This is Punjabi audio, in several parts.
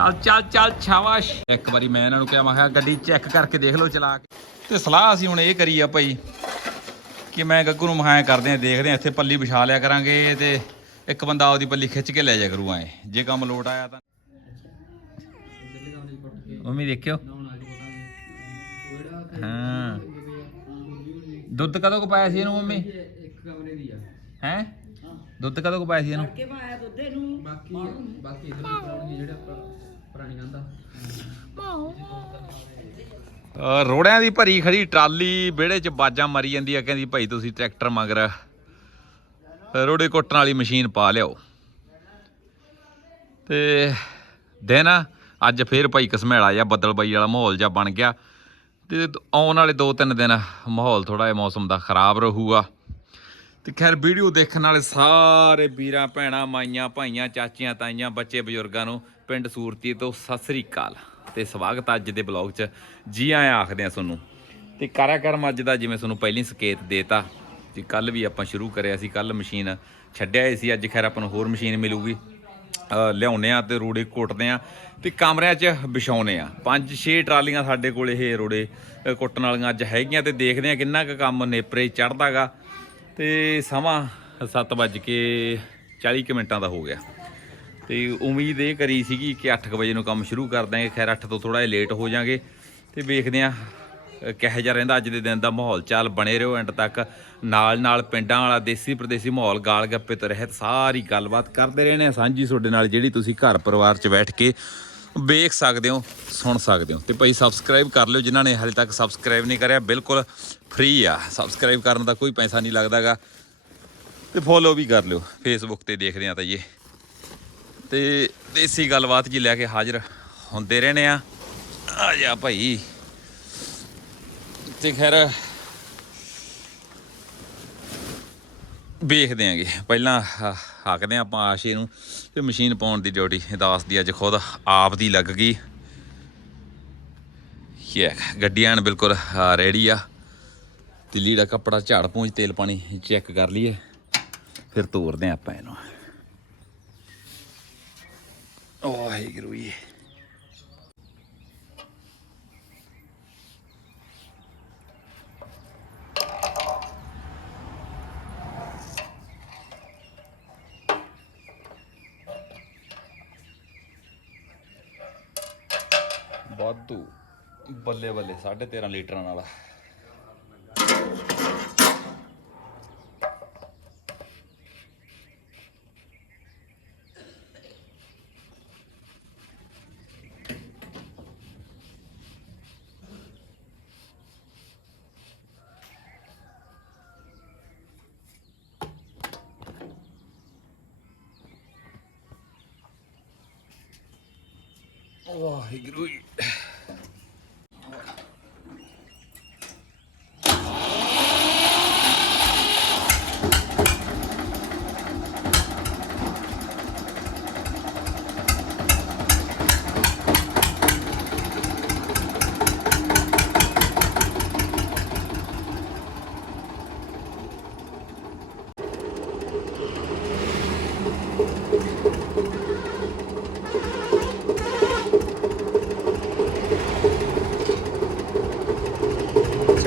ਚੱਲ ਚੱਲ ਚੱਲ ਸ਼ਾਬਾਸ਼ ਇੱਕ ਵਾਰੀ ਮੈਂ ਇਹਨਾਂ ਨੂੰ ਕਿਹਾ ਮੈਂ ਕਿਹਾ ਗੱਡੀ ਚੈੱਕ ਕਰਕੇ ਦੇਖ ਲਓ ਚਲਾ ਕੇ ਤੇ ਸਲਾਹ ਅਸੀਂ ਹੁਣ ਇਹ ਕਰੀ ਆ ਭਾਈ ਕਿ ਮੈਂ ਗੱਗੂ ਨੂੰ ਮਹਾਇਆ ਕਰਦੇ ਆ ਦੇਖਦੇ ਆ ਇੱਥੇ ਪੱਲੀ ਵਿਛਾ ਲਿਆ ਕਰਾਂਗੇ ਤੇ ਇੱਕ ਬੰਦਾ ਆਪਦੀ ਪੱਲੀ ਖਿੱਚ ਕੇ ਲੈ ਜਾ ਕਰੂ ਐ ਜੇ ਕੰਮ ਲੋਟ ਆਇਆ ਤਾਂ ਮੰਮੀ ਦੇਖਿਓ ਹਾਂ ਦੁੱਧ ਕਦੋਂ ਕੁ ਪਾਇਆ ਸੀ ਇਹਨੂੰ ਮੰਮੀ ਇੱਕ ਕਮਰੇ ਦੀ ਆ ਹੈ ਦੁੱਧ ਕਦੋਂ ਕੁ ਪਾਇਆ ਸੀ ਇਹਨੂੰ ਕੇ ਪਾਇਆ ਦੁੱਧ ਨੂੰ ਬਾਕੀ ਬਾਕੀ ਇਧਰ ਜਿਹੜੇ ਆਪਾਂ ਰੋੜਿਆਂ ਦੀ ਭਰੀ ਖੜੀ ਟਰਾਲੀ, ਵਿਹੜੇ 'ਚ ਬਾਜਾਂ ਮਾਰੀ ਜਾਂਦੀ ਆ, ਕਹਿੰਦੀ ਭਾਈ ਤੁਸੀਂ ਟਰੈਕਟਰ ਮਗਰ ਰੋੜੇ ਕੁੱਟਣ ਵਾਲੀ ਮਸ਼ੀਨ ਪਾ ਲਿਆਓ। ਤੇ ਦਿਨ ਅੱਜ ਫੇਰ ਭਾਈ ਕਸਮੇਲਾ ਜਾਂ ਬੱਦਲ ਵਾਲਾ ਮਾਹੌਲ ਜਾਂ ਬਣ ਗਿਆ। ਤੇ ਆਉਣ ਵਾਲੇ 2-3 ਦਿਨ ਮਾਹੌਲ ਥੋੜਾ ਜਿਹਾ ਮੌਸਮ ਦਾ ਖਰਾਬ ਰਹੂਗਾ। ਤੇ ਖੈਰ ਵੀਡੀਓ ਦੇਖਣ ਵਾਲੇ ਸਾਰੇ ਵੀਰਾਂ, ਭੈਣਾਂ, ਮਾਈਆਂ, ਭਾਈਆਂ, ਚਾਚੀਆਂ, ਤਾਈਆਂ, ਬੱਚੇ, ਬਜ਼ੁਰਗਾਂ ਨੂੰ ਪਿੰਡ ਸੂਰਤੀ ਤੋਂ ਸਤਿ ਸ੍ਰੀ ਅਕਾਲ ਤੇ ਸਵਾਗਤ ਅੱਜ ਦੇ ਬਲੌਗ 'ਚ। ਜੀ ਆਇਆਂ ਆਖਦੇ ਆ ਤੁਹਾਨੂੰ। ਤੇ ਕਾਰਿਆਕਰਮ ਅੱਜ ਦਾ ਜਿਵੇਂ ਤੁਹਾਨੂੰ ਪਹਿਲੀ ਸੰਕੇਤ ਦੇਤਾ ਤੇ ਕੱਲ ਵੀ ਆਪਾਂ ਸ਼ੁਰੂ ਕਰਿਆ ਸੀ ਕੱਲ ਮਸ਼ੀਨ ਛੱਡਿਆ ਹੀ ਸੀ ਅੱਜ ਖੈਰ ਆਪਾਂ ਨੂੰ ਹੋਰ ਮਸ਼ੀਨ ਮਿਲੂਗੀ। ਅ, ਲਿਆਉਨੇ ਆ ਤੇ ਰੋੜੇ ਕੁੱਟਦੇ ਆ ਤੇ ਕਮਰਿਆਂ 'ਚ ਵਿਛਾਉਨੇ ਆ। ਪੰਜ ਛੇ ਟਰਾਲੀਆਂ ਸਾਡੇ ਕੋਲ ਇਹ ਰੋੜੇ ਕੁੱਟਣ ਵਾਲੀਆਂ ਅੱਜ ਹੈਗੀਆਂ ਤੇ ਦੇਖਦੇ ਆ ਕਿੰਨਾ ਕੁ ਕੰਮ ਨੇਪਰੇ ਚੜਦਾਗਾ ਤੇ ਸਮਾਂ 7 ਵੱਜ ਕੇ 40 ਕੁ ਮਿੰਟਾਂ ਦਾ ਹੋ ਗਿਆ। ਤੇ ਉਮੀਦ ਇਹ ਕਰੀ ਸੀਗੀ ਕਿ 8 ਵਜੇ ਨੂੰ ਕੰਮ ਸ਼ੁਰੂ ਕਰ ਦਾਂਗੇ ਖੈਰ 8 ਤੋਂ ਥੋੜਾ ਜਿਹਾ ਲੇਟ ਹੋ ਜਾਾਂਗੇ ਤੇ ਵੇਖਦੇ ਆ ਕਿਹੋ ਜਿਹਾ ਰਹਿੰਦਾ। ਅੱਜ ਦੇ ਦਿਨ ਦਾ ਮਾਹੌਲ ਚਾਲ ਬਣੇ ਰਹੋ ਐਂਡ ਤੱਕ ਨਾਲ ਨਾਲ ਪਿੰਡਾਂ ਵਾਲਾ ਦੇਸੀ ਪ੍ਰਦੇਸੀ ਮਾਹੌਲ ਗਾਲ ਗੱਪੇ ਤੋਂ ਰਹਿਤ ਸਾਰੀ ਗੱਲਬਾਤ ਕਰਦੇ ਰਹਿਣੇ ਆ ਸਾਂਝੀ ਤੁਹਾਡੇ ਨਾਲ ਜਿਹੜੀ ਤੁਸੀਂ ਘਰ ਪਰਿਵਾਰ 'ਚ ਬੈਠ ਕੇ ਵੇਖ ਸਕਦੇ ਹੋ, ਸੁਣ ਸਕਦੇ ਹੋ। ਤੇ ਭਾਈ ਸਬਸਕ੍ਰਾਈਬ ਕਰ ਲਿਓ ਜਿਨ੍ਹਾਂ ਨੇ ਹਾਲੇ ਤੱਕ ਸਬਸਕ੍ਰਾਈਬ ਨਹੀਂ ਕਰਿਆ। ਬਿਲਕੁਲ ਫ੍ਰੀ ਆ। ਸਬਸਕ੍ਰਾਈਬ ਕਰਨ ਦਾ ਕੋਈ ਪੈਸਾ ਨਹੀਂ ਲੱਗਦਾਗਾ। ਤੇ ਫੋਲੋ ਵੀ ਕਰ ਲਿਓ। ਫੇਸਬੁੱਕ ਤੇ ਦੇਖਦੇ ਆ ਤਾਂ ਇਹ ਤੇ ਦੇਸੀ ਗੱਲਬਾਤ ਜੀ ਲੈ ਕੇ ਹਾਜ਼ਰ ਹੁੰਦੇ ਰਹਿਣੇ ਆ। ਆ ਜਾ ਭਾਈ। ਤੇ ਖੈਰ, ਵੇਖਦੇ ਆਂਗੇ। ਪਹਿਲਾਂ ਹ- ਹਾਕਦੇ ਆਂ ਆਪਾਂ ਆਸ਼ੇ ਨੂੰ ਤੇ ਮਸ਼ੀਨ ਪਾਉਣ ਦੀ ਡਿਊਟੀ ਦਾਸ ਦੀ ਅੱਜ ਖੁਦ ਆਪ ਦੀ ਲੱਗ ਗਈ। ਯੇ ਗੱਡੀਆਂ ਐਨ ਬਿਲਕੁਲ ਰੈਡੀ ਆ। ਦਿੱਲੀ ਦਾ ਕੱਪੜਾ ਝਾੜ ਪੂੰਝ, ਤੇਲ ਪਾਣੀ ਚੈੱਕ ਕਰ ਲਈਏ। ਫਿਰ ਤੋਰਦੇ ਆਂ ਆਪਾਂ ਇਹਨੂੰ। ਵਾਹਿਗੁਰੂ ਜੀ ਵਾਧੂ ਬੱਲੇ ਬੱਲੇ 13.5 ਲੀਟਰਾਂ ਵਾਲਾ ਵਾਹਿਗੁਰੂ ਜੀ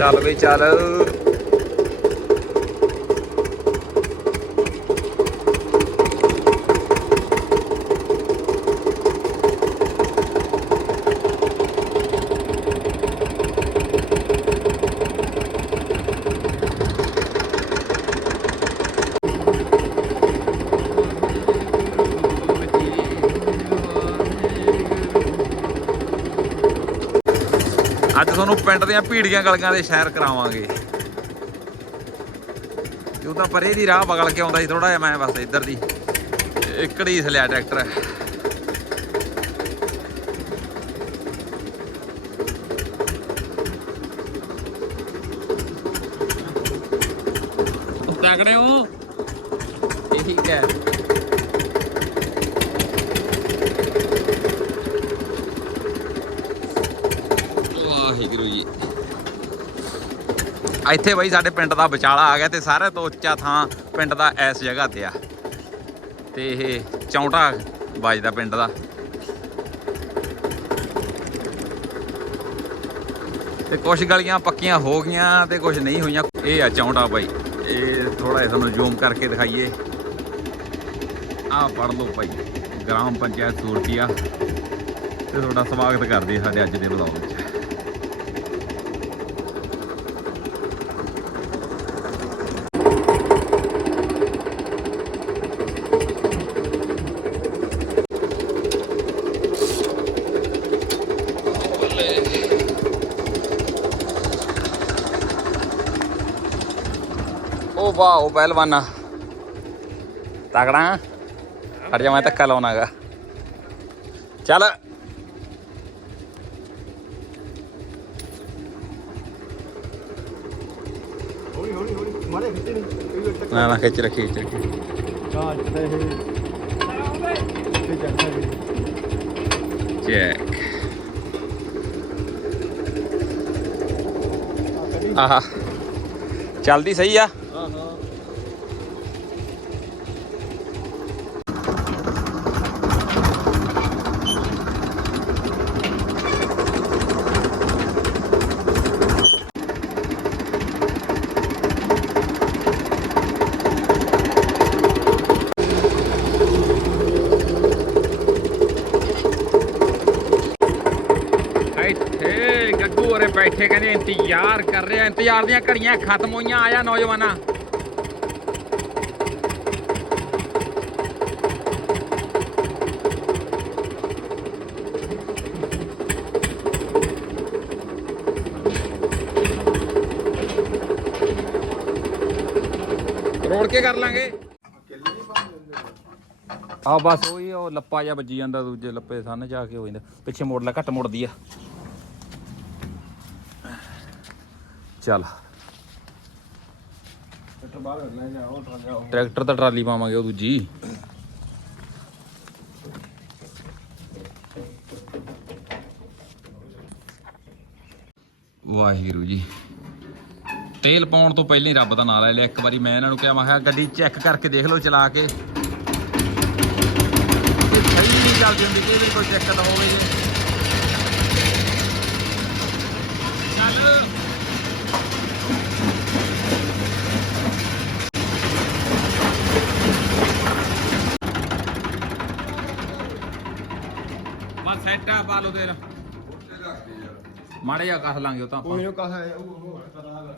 ਚੱਲ ਵੀ ਚੱਲ ਅੱਜ ਤੁਹਾਨੂੰ ਪਿੰਡ ਦੀਆਂ ਭੀੜੀਆਂ ਗਲੀਆਂ ਦੇ ਸ਼ਹਿਰ ਕਰਾਵਾਂਗੇ। ਉਹ ਤਾਂ ਪਰੇ ਦੀ ਰਾਹ ਬਗਲ ਕੇ ਆਉਂਦਾ ਸੀ ਥੋੜਾ ਜਿਹਾ ਮੈਂ ਬਸ ਇੱਧਰ ਦੀ। ਇਕੜੀ ਲਿਆ ਟਰੈਕਟਰ। ਤਗੜੇ ਹੋ। ਇੱਥੇ ਬਈ ਸਾਡੇ ਪਿੰਡ ਦਾ ਵਿਚਾਲਾ ਆ ਗਿਆ ਤੇ ਸਾਰੇ ਤੋਂ ਉੱਚਾ ਥਾਂ ਪਿੰਡ ਦਾ ਇਸ ਜਗ੍ਹਾ ਤੇ ਆ। ਤੇ ਇਹ ਚੌਂਟਾ ਵੱਜਦਾ ਪਿੰਡ ਦਾ। ਤੇ ਕੁਝ ਗਲੀਆਂ ਪੱਕੀਆਂ ਹੋ ਗਈਆਂ ਤੇ ਕੁਝ ਨਹੀਂ ਹੋਈਆਂ। ਇਹ ਆ ਚੌਂਟਾ ਬਾਈ। ਇਹ ਥੋੜਾ ਜਿਹਾ ਤੁਹਾਨੂੰ ਜ਼ੂਮ ਕਰਕੇ ਦਿਖਾਈਏ। ਆ ਪੜ ਲਓ ਭਾਈ ਗ੍ਰਾਮ ਪੰਚਾਇਤ ਸੂਰਤੀਆ ਤੇ ਤੁਹਾਡਾ ਸਵਾਗਤ ਕਰਦੇ ਸਾਡੇ ਅੱਜ ਦੇ ਬਲੌਗ ਵਿੱਚ ਉਹ ਪਹਿਲਵਾਨਾ। ਤਗੜਾ ਹਟ ਜਾ, ਮੈਂ ਧੱਕਾ ਲਾਉਣਾਗਾ ਚੱਲ। ਹੌਲੀ ਹੌਲੀ ਹੌਲੀ ਮਾਰੇ ਖਿੱਚੇ ਨਹੀਂ ਨਾ ਨਾ, ਖਿੱਚ ਰੱਖੀ ਖਿੱਚ ਰੱਖੀ। ਚਾਹ ਚੜਦਾ ਇਹ ਚੈੱਕ ਆਹਾ। ਚੱਲਦੀ ਸਹੀ ਆ ਹਾਂ ਹਾਂ ਇੱਥੇ ਗੱਗੂ ਉਰੇ ਬੈਠੇ ਕਹਿੰਦੇ ਇੰਤਜ਼ਾਰ ਕਰ ਰਹੇ ਦੀਆਂ ਘੜੀਆਂ ਖਤਮ ਹੋਈਆਂ ਆਇਆ ਨੌਜਵਾਨਾਂ। ਰੋੜ ਕੇ ਕਰ ਲਾਂਗੇ। ਆ ਬਸ ਉਹੀ ਉਹ ਲੱਪਾ ਜਿਹਾ ਵੱਜੀ ਜਾਂਦਾ, ਦੂਜੇ ਲੱਪੇ ਸੰਨ ਜਾ ਕੇ ਹੋ ਜਾਂਦਾ। ਪਿੱਛੇ ਮੋੜ ਲੈ ਘੱਟ ਮੁੜਦੀ ਆ। ਚੱਲ। ਬਾਹਰ ਜਾ ਉਹ ਟਰੈਕਟਰ ਤਾਂ ਟਰਾਲੀ ਪਾਵਾਂਗੇ ਉਹ ਦੂਜੀ। ਵਾਹਿਗੁਰੂ ਜੀ। ਤੇਲ ਪਾਉਣ ਤੋਂ ਪਹਿਲਾਂ ਹੀ ਰੱਬ ਦਾ ਨਾਮ ਲੈ ਲਿਆ। ਇੱਕ ਵਾਰੀ ਮੈਂ ਇਹਨਾਂ ਨੂੰ ਕਿਹਾ ਮੈਂ ਕਿਹਾ ਗੱਡੀ ਚੈੱਕ ਕਰਕੇ ਦੇਖ ਲਓ ਚਲਾ ਕੇ। ਸਹੀ ਨਹੀਂ ਚੱਲਦੀ ਹੁੰਦੀ ਕਈ ਵਾਰੀ ਕੋਈ ਦਿੱਕਤ ਹੋਵੇ ਜੇ ਚੱਲ ਸੈੱਟ ਪਾ ਲਓ ਮਾੜੇ ਜਿਹਾ ਕੱਸ ਲਾਂਗੇ ਉਹ ਤਾਂ ਆਪਾਂ। ਕੋਈ ਨੂੰ ਕਹਾ ਪਤਾ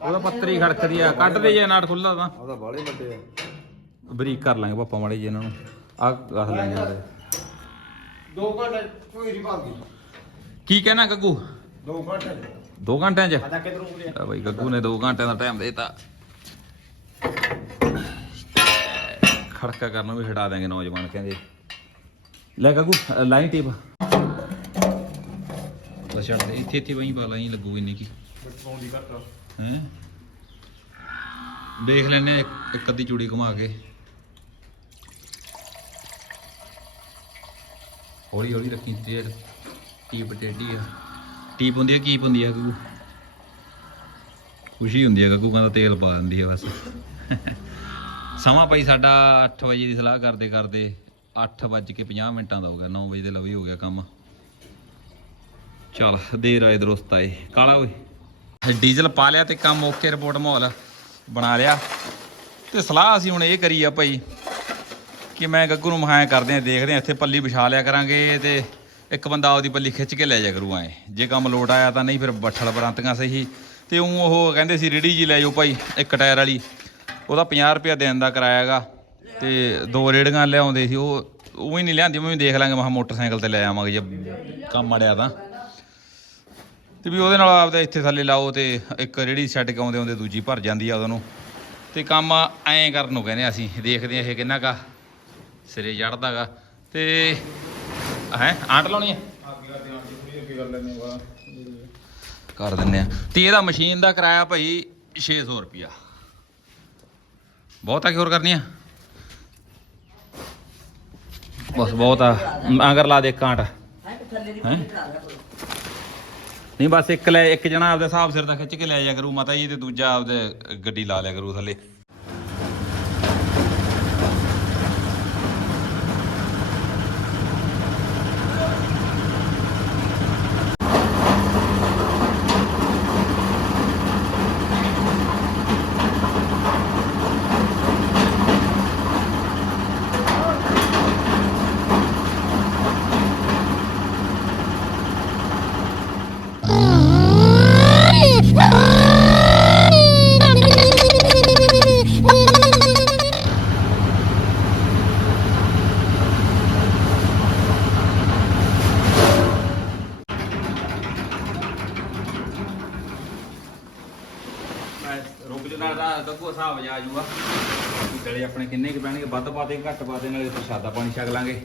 ਉਹਦਾ ਪੱਤਰੀ ਖੜਕਦੀ ਆ ਕੱਢ ਦੇ ਜੇ ਨਾਟ ਖੁੱਲਾ ਤਾਂ। ਉਹਦਾ ਬਾਲੇ ਵੱਡੇ ਆ। ਬਰੀਕ ਕਰ ਲਾਂਗੇ ਪਾਪਾ ਮਾੜੇ ਜੀ ਇਹਨਾਂ ਨੂੰ। ਆ ਕੱਸ ਲਾਂਗੇ ਉਹਦੇ। ਦੋ ਘੰਟੇ ਕੋਈ ਨਹੀਂ ਭਾਗੀ ਕੀ ਕਹਿਣਾ ਗੱਗੂ? ਦੋ ਘੰਟੇ 2 ਘੰਟਿਆਂ ਚ? ਆਦਾ ਕਿਧਰੋਂ ਮੁੜਿਆ ਆ ਬਈ ਗੱਗੂ ਨੇ 2 ਘੰਟਿਆਂ ਦਾ ਟਾਈਮ ਦੇਤਾ। ਖੜਕਾ ਕਰਨ ਨੂੰ ਵੀ ਹਟਾ ਦਾਂਗੇ ਨੌਜਵਾਨ ਕਹਿੰਦੇ। ਲੈ ਗੱਗੂ ਅ, ਲਾਈਨ ਟੇਪ। ਬਸ ਛੱਡ ਦੇ ਇੱਥੇ ਇੱਥੇ ਵਹੀਂ ਪਾ ਲਾਈ ਲੱਗੂ ਇੰਨੇ ਕੀ। ਫੋਨ ਦੀ ਘੱਟ ਹੈ ਦੇਖ ਲੈਨੇ ਇੱਕ- ਅੱਧੀ ਚੂੜੀ ਘੁਮਾ ਕੇ। ਹੌਲੀ ਹੌਲੀ ਰੱਖੀ ਤੇ ਟੀਪ ਟੇਢੀ ਆ। ਟੀਪ ਹੁੰਦੀ ਆ ਕੀਪ ਹੁੰਦੀ ਆ ਗੱਗੂ ਖੁਸ਼ੀ ਹੁੰਦੀ ਆ ਗੱਗੂ ਕਹਿੰਦਾ ਤੇਲ ਪਾ ਦਿੰਦੀ ਆ ਬਸ। ਸਮਾਂ ਪਈ ਸਾਡਾ 8 ਵਜੇ ਦੀ ਸਲਾਹ ਕਰਦੇ ਕਰਦੇ। 8 ਵੱਜ ਕੇ 50 ਮਿੰਟਾਂ ਦਾ ਹੋ ਗਿਆ 9 ਵਜੇ ਦੇ ਲਵੀ ਹੋ ਗਿਆ ਕੰਮ। ਚਲ ਦੇਰ ਆਏ ਦਰੁਸਤ ਆਏ ਕਾਲਾ ਓਏ। ਡੀਜ਼ਲ ਪਾ ਲਿਆ ਤੇ ਕੰਮ ਓਕੇ ਰਿਪੋਰਟ ਮਾਹੌਲ ਬਣਾ ਲਿਆ। ਤੇ ਸਲਾਹ ਅਸੀਂ ਹੁਣ ਇਹ ਕਰੀ ਆ ਭਾਈ ਕਿ ਮੈਂ ਗੱਗੂ ਨੂੰ ਮਹਾਇਆ ਕਰਦੇ ਆ, ਦੇਖਦੇ ਆ, ਇੱਥੇ ਪੱਲੀ ਵਿਛਾ ਲਿਆ ਕਰਾਂਗੇ ਤੇ ਇੱਕ ਬੰਦਾ ਆਪਦੀ ਪੱਲੀ ਖਿੱਚ ਕੇ ਲੈ ਜਾ ਕਰੂ ਐ। ਜੇ ਕੰਮ ਲੋਟ ਆਇਆ ਤਾਂ ਨਹੀਂ, ਫਿਰ ਬੱਠਲ ਬਰੰਤੀਆਂ ਸਹੀ। ਤੇ ਉਹ ਕਹਿੰਦੇ ਸੀ, ਰੇੜੀ ਜੀ ਲੈ ਜਾਓ ਭਾਈ, ਇੱਕ ਟਾਇਰ ਵਾਲੀ। ਉਹਦਾ 50 ਰੁਪਿਆ ਦੇਣ ਦਾ ਕਿਰਾਇਆ ਹੈਗਾ। ਤੇ ਦੋ ਰੇੜੀਆਂ ਲਿਆਉਂਦੇ ਸੀ, ਉਹ ਉਹ ਹੀ ਨਹੀਂ ਲਿਆਂਦੀ, ਮੈਂ ਵੀ ਦੇਖ ਲਾਂਗੇ, ਮੈਂ ਕਿਹਾ ਮੋਟਰਸਾਈਕਲ ਤੇ ਲੈ ਆਵਾਂਗੇ, ਜੇ ਕੰਮ ਅੜਿਆ ਤਾਂ। ਤੇ ਵੀ ਉਹਦੇ ਨਾਲ ਆਪਦਾ ਇੱਥੇ ਥੱਲੇ ਲਾਓ ਤੇ ਇੱਕ ਰੇੜੀ ਛੱਡ ਕੇ ਆਉਂਦੇ ਆਉਂਦੇ ਦੂਜੀ ਭਰ ਜਾਂਦੀ ਆ ਉਹਨੂੰ ਤੇ ਕੰਮ ਐਂ ਕਰਨ ਨੂੰ ਕਹਿੰਦੇ ਅਸੀਂ, ਦੇਖਦੇ ਆ ਇਹ ਕਿੰਨਾ ਕਾ ਸਿਰੇ ਚੜਦਾਗਾ ਤੇ ਹੈ, ਆਂਟ ਲਾਉਣੀ ਹੈ ਕਰ ਦਿੰਨੇ ਆ। ਤੇ ਇਹਦਾ ਮਸ਼ੀਨ ਦਾ ਕਿਰਾਇਆ ਭਾਈ 600 ਰੁਪਿਆ ਬਹੁਤ ਆ ਕਿ ਹੋਰ ਕਰਨੀ ਆ? ਬਸ ਬਹੁਤ ਆ। ਅਗਰ ਲਾ ਦੇ ਕਾਂਟ ਹੈ? ਨਹੀਂ, ਬਸ ਇੱਕ ਲੈ, ਇੱਕ ਜਣਾ ਆਪਦੇ ਹਿਸਾਬ ਸਿਰ ਦਾ ਖਿੱਚ ਕੇ ਲੈ ਜਾ ਕਰੂ। ਮਾਤਾ ਜੀ, ਤੇ ਦੂਜਾ ਆਪਦੇ ਗੱਡੀ ਲਾ ਲਿਆ ਕਰੂ ਥੱਲੇ ਗੱਗੂ ਹਿਸਾਬ ਜਾ ਜੂਗਾ ਚਲੇ ਆਪਣੇ ਕਿੰਨੇ ਕੁ ਪੈਣਗੇ ਵੱਧ ਪਾ ਦੇ ਘੱਟ ਪਾ ਦੇ ਨਾਲੇ ਪ੍ਰਸ਼ਾਦਾ ਪਾਣੀ ਛਕ ਲਾਂਗੇ।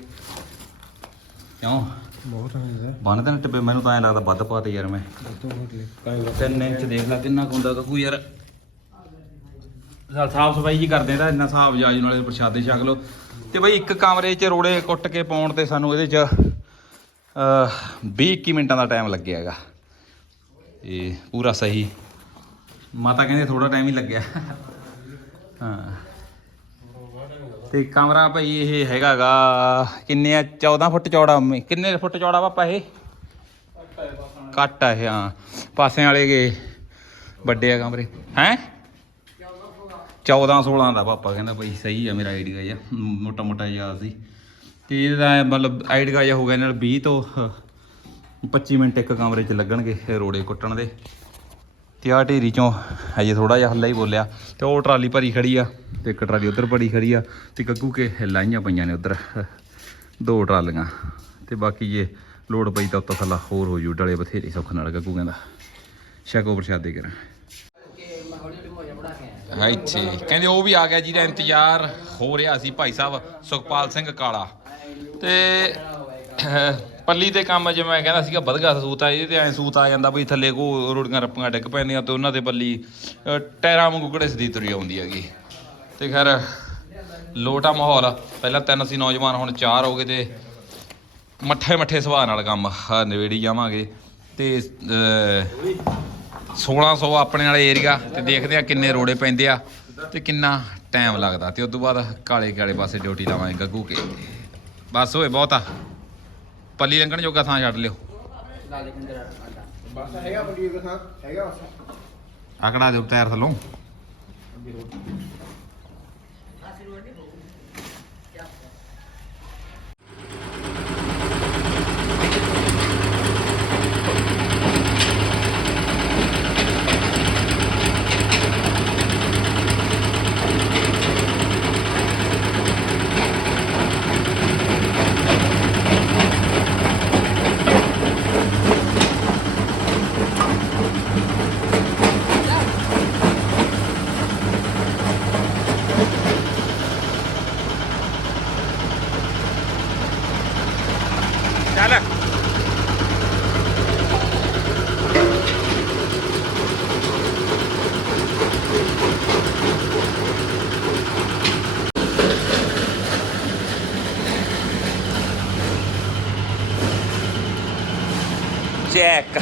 ਕਿਉਂ? ਬਹੁਤ ਹੈ ਬੰਨ ਦੇਣ ਟਿੱਬੇ ਮੈਨੂੰ ਤਾਂ ਐ ਲੱਗਦਾ ਵੱਧ ਪਾ ਦੇ ਯਾਰ ਮੈਂ। ਤੋਂ ਬਹੁਤ ਲੈ। ਕਾਇ 3 ਇੰਚ ਦੇਖ ਲੈ ਕਿੰਨਾ ਕੁ ਹੁੰਦਾ ਗੱਗੂ ਯਾਰ। ਸਾਲ ਸਾਫ਼ ਸਫ਼ਾਈ ਜੀ ਕਰਦੇ ਤਾਂ ਇੰਨਾ ਹਿਸਾਬ ਜਾ ਜੂ ਨਾਲੇ ਪ੍ਰਸ਼ਾਦੇ ਛਕ ਲਓ। ਤੇ ਬਈ ਇੱਕ ਕਮਰੇ 'ਚ ਰੋੜੇ ਕੁੱਟ ਕੇ ਪਾਉਣ ਤੇ ਸਾਨੂੰ ਇਹਦੇ 'ਚ ਅ 20 21 ਮਿੰਟਾਂ ਦਾ ਟਾਈਮ ਲੱਗਿਆ ਹੈਗਾ। ਇਹ ਪੂਰਾ ਸਹੀ। ਮਾਤਾ ਕਹਿੰਦੇ ਥੋੜਾ ਟਾਈਮ ਹੀ ਲੱਗਿਆ। ਹਾਂ। ਤੇ ਕਮਰਾ ਭਾਈ ਇਹ ਹੈਗਾਗਾ ਕਿੰਨੇ ਆ? 14 ਫੁੱਟ ਚੌੜਾ ਕਿੰਨੇ ਫੁੱਟ ਚੌੜਾ ਪਾਪਾ ਇਹ? ਘੱਟ ਆ ਇਹ ਹਾਂ। ਪਾਸਿਆਂ ਵਾਲੇ ਗਏ। ਵੱਡੇ ਆ ਕਮਰੇ। ਹੈ? 14 16 ਦਾ ਪਾਪਾ ਕਹਿੰਦਾ ਭਾਈ ਸਹੀ ਆ ਮੇਰਾ ਆਈਡੀਆ ਜਿਹਾ। ਮੋਟਾ ਮੋਟਾ ਯਾਦ ਸੀ। ਤੇ ਇਹਦਾ ਮਤਲਬ ਆਈਡੀਆ ਜਿਹਾ ਹੋ ਗਿਆ ਨਾਲ 20 ਤੋਂ ਅਹ, 25 ਮਿੰਟ ਇੱਕ ਕਮਰੇ 'ਚ ਲੱਗਣਗੇ ਰੋੜੇ ਕੁੱਟਣ ਦੇ। ਤੇ ਆ ਢੇਰੀ ਚੋਂ ਹਜੇ ਥੋੜਾ ਜਿਹਾ ਹੱਲਾ ਹੀ ਬੋਲਿਆ ਤੇ ਉਹ ਟਰਾਲੀ ਭਰੀ ਖੜੀ ਆ ਤੇ ਇੱਕ ਟਰਾਲੀ ਉਧਰ ਭਰੀ ਖੜੀ ਆ ਤੇ ਗੱਗੂ ਕੇ ਲਾਈਆਂ ਪਈਆਂ ਨੇ ਉਧਰ, ਦੋ ਟਰਾਲੀਆਂ ਤੇ ਬਾਕੀ ਜੇ ਲੋੜ ਪਈ ਤਾਂ ਉੱਤੋਂ ਥੱਲਾ ਹੋਰ ਹੋ ਜੂ, ਡਲੇ ਬਥੇਰੇ ਸੁੱਖ ਨਾਲ, ਗੱਗੂ ਕਹਿੰਦਾ। ਸ਼ੈਕੋ ਪ੍ਰਸ਼ਾਦੇ ਕਰਾਂ। ਹਾਂ ਇੱਥੇ, ਕਹਿੰਦੇ ਉਹ ਵੀ ਆ ਗਿਆ ਜਿਹਦਾ ਇੰਤਜ਼ਾਰ, ਹੋ ਰਿਹਾ ਸੀ ਭਾਈ ਸਾਹਿਬ ਸੁਖਪਾਲ ਸਿੰਘ ਕਾਲਾ। ਤੇ ਪੱਲੀ ਤੇ ਕੰਮ ਜਿਵੇਂ ਮੈਂ ਕਹਿੰਦਾ ਸੀਗਾ ਵਧਗਾ ਸੂਤ ਆ ਇਹਦੇ ਤੇ ਐ ਸੂਤ ਆ ਜਾਂਦਾ ਬਈ ਥੱਲੇ ਕੋ ਰੋੜੀਆਂ ਰੱਪੀਆਂ ਡਿੱਗ ਪੈਂਦੀਆਂ ਤੇ ਉਹਨਾਂ ਤੇ ਪੱਲੀ ਟਾਇਰਾਂ ਵਾਂਗੂ ਘੜੇ ਸਦੀ ਤੁਰੀ ਆਉਂਦੀ ਹੈਗੀ। ਤੇ ਖੈਰ ਲੋਟਾ ਮਾਹੌਲ ਪਹਿਲਾਂ ਤਿੰਨ ਸੀ ਨੌਜਵਾਨ ਹੁਣ ਚਾਰ ਹੋ ਗਏ ਤੇ ਮੱਠੇ ਮੱਠੇ ਸੁਭਾਅ ਨਾਲ ਕੰਮ ਆਹ ਨਿਬੇੜੀ ਜਾਵਾਂਗੇ। ਤੇ ਅਹ, 1600 ਆਪਣੇ ਵਾਲੇ ਏਰੀਆ ਤੇ ਦੇਖਦੇ ਆ ਕਿੰਨੇ ਰੋੜੇ ਪੈਂਦੇ ਆ ਤੇ ਕਿੰਨਾ ਟਾਈਮ ਲੱਗਦਾ। ਤੇ ਉਸ ਤੋਂ ਬਾਅਦ ਕਾਲੇ ਕਾਲੇ ਪਾਸੇ ਡਿਊਟੀ ਲਾਵਾਂਗੇ ਗੱਗੂ ਕੇ। ਬਸ ਹੋਏ ਬਹੁਤ ਆ। ਪੱਲੀ ਲੰਘਣ ਜੋਗਾ ਥਾਂ ਛੱਡ ਲਿਓ। ਬਸ ਹੈਗਾ ਬੜੀ ਕਥਾ ਹੈਗਾ ਬਸ। ਆਕੜਾ ਦਿਓ ਟਾਇਰ ਥੱਲੋਂ ਚੱਲ ਚੈੱਕ